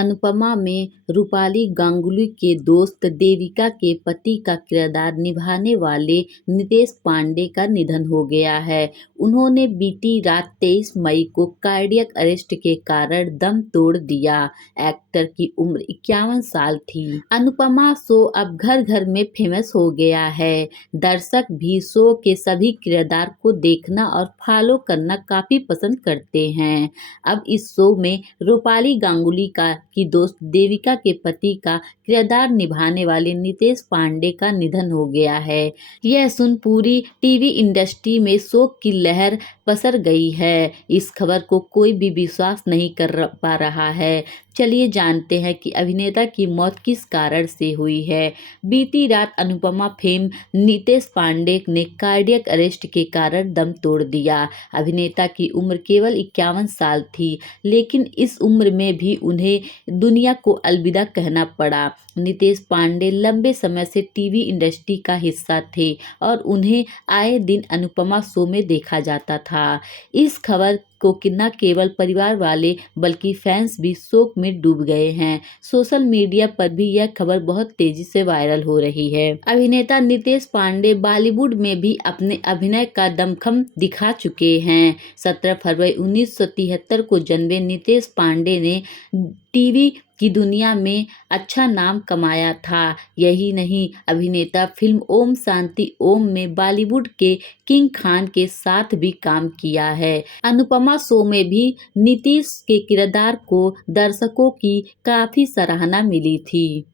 अनुपमा में रूपाली गांगुली के दोस्त देविका के पति का किरदार निभाने वाले नितेश पांडे का निधन हो गया है। उन्होंने बीती रात 23 मई को कार्डियक अरेस्ट के कारण दम तोड़ दिया। एक्टर की उम्र 51 साल थी। अनुपमा शो अब घर घर में फेमस हो गया है। दर्शक भी शो के सभी किरदार को देखना और फॉलो करना काफी पसंद करते हैं। अब इस शो में रूपाली गांगुली की दोस्त देविका के पति का किरदार निभाने वाले नितेश पांडे का निधन हो गया है। यह सुन पूरी टीवी इंडस्ट्री में शोक की लहर पसर गई है। इस खबर को कोई भी विश्वास नहीं कर पा रहा है। चलिए जानते हैं कि अभिनेता की मौत किस कारण से हुई है। बीती रात अनुपमा फेम नितेश पांडे ने कार्डियक अरेस्ट के कारण दम तोड़ दिया। अभिनेता की उम्र केवल 51 साल थी, लेकिन इस उम्र में भी उन्हें दुनिया को अलविदा कहना पड़ा। नितेश पांडे लंबे समय से टीवी इंडस्ट्री का हिस्सा थे और उन्हें आए दिन अनुपमा शो में देखा जाता था। इस खबर को न केवल परिवार वाले बल्कि फैंस भी शोक में डूब गए हैं। सोशल मीडिया पर भी यह खबर बहुत तेजी से वायरल हो रही है। अभिनेता नितेश पांडे बॉलीवुड में भी अपने अभिनय का दमखम दिखा चुके हैं। 17 फरवरी 1973 को जन्मे नितेश पांडे ने टीवी की दुनिया में अच्छा नाम कमाया था। यही नहीं, अभिनेता फिल्म ओम शांति ओम में बॉलीवुड के किंग खान के साथ भी काम किया है। अनुपमा शो में भी नीतीश के किरदार को दर्शकों की काफी सराहना मिली थी।